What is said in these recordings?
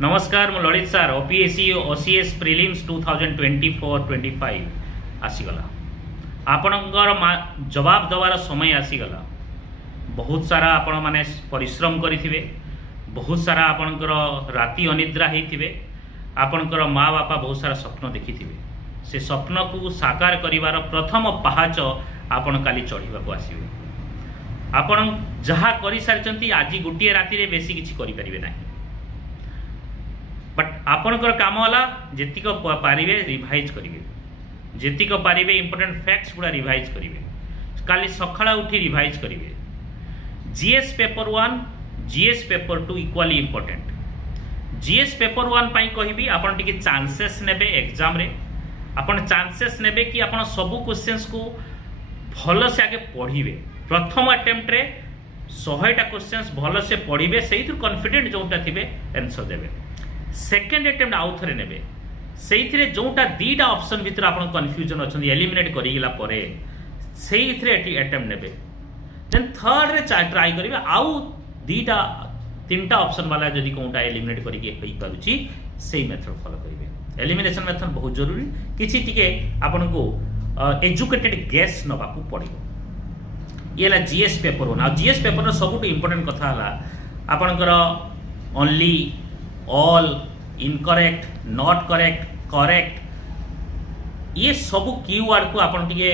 नमस्कार मु ललित सार ओपीएससी ओसीएस प्रिलिम्स 2024-25 आसीगला आपणकर जवाब देवार समय आसीगला। बहुत सारा आपण माने परिश्रम करिथिबे, बहुत सारा आपणकर राति अनिद्रा हेथिबे, आपणकर माँ बापा बहुत सारा स्वप्न देखिथिबे। से स्वप्न को साकार करिवार प्रथम पहाच आपण काली चढ़ीबा को आसीबे। आपण जहा करि सारचंती आज गोटे राति रे बेसी किछि करि परिबे नाही, बट आपणकर काम होला जेतिक पारिबे रिवाइज करिवे, जेतिक पारिबे इंपोर्टेंट फैक्ट्स गुड़ा रिवाइज करिवे, काली सखाळा उठी रिवाइज करिवे। GS paper 1 GS paper 2 equally important. GS paper 1 पाई कहिबी आपण टिके चांसेस नेबे एग्जाम रे, आपण चांसेस नेबे कि आपण सब क्वेश्चंस को भल से आगे पढ़िबे। प्रथम अटेम्प्ट रे 100टा क्वेश्चंस भल से पढ़िबे, सेही कॉन्फिडेंट जोटा थिबे आंसर देबे। सेकेंड अटेम्प्ट आउ थे ने से जोटा दीटा ऑप्शन भितर आप कन्फ्यूजन अच्छा एलिमिनेट करगला से अटेम्प्ट ने देन थर्ड रे ट्राई करेंगे आउ दीटा तीनटा ऑप्शन वाला जदि कौटा एलिमिनेट करें से मेथड फॉलो करेंगे। एलिमिनेशन मेथड बहुत जरूरी, किसी टिके आपन को एजुकेटेड गेस नवा पड़ो। ये जीएस पेपर 1। आ जीएस पेपर सबुठ इंपोर्टेंट कथा आपणकर only all incorrect not correct correct ये सब कीवर्ड को आपन टिके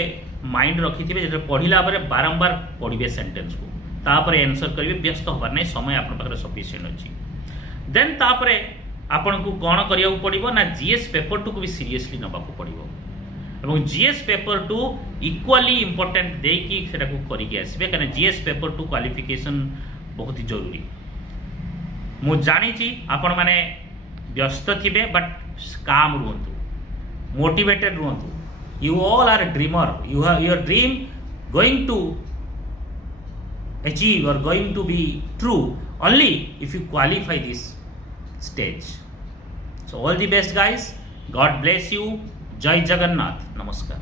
माइंड रखिथिबे। जे पढ़िला बारे बारंबार पढ़िबे सेंटेंस को, तापरे आंसर करिवे, व्यस्त होबार नै, समय आपन पाखरे सफिशिएंट अछि। देन तापरे आपन को कोन करिया पड़िबो ना जीएस पेपर 2 को भी सीरियसली नबा को पड़िबो, एवं जीएस पेपर 2 इक्वाली इंपोर्टेंट देकी सेटा को करि के आसीबे, कारण जीएस पेपर 2 क्वालिफिकेशन बहुत ही जरूरी। मु जानी आपण माने व्यस्त थिबे, बट काम रुहतु, मोटिवेटेड रुहतु। You all are dreamer, you have your dream going to achieve और going to be true only if you qualify this stage. So all the best guys, God bless you, जय जगन्नाथ, नमस्कार।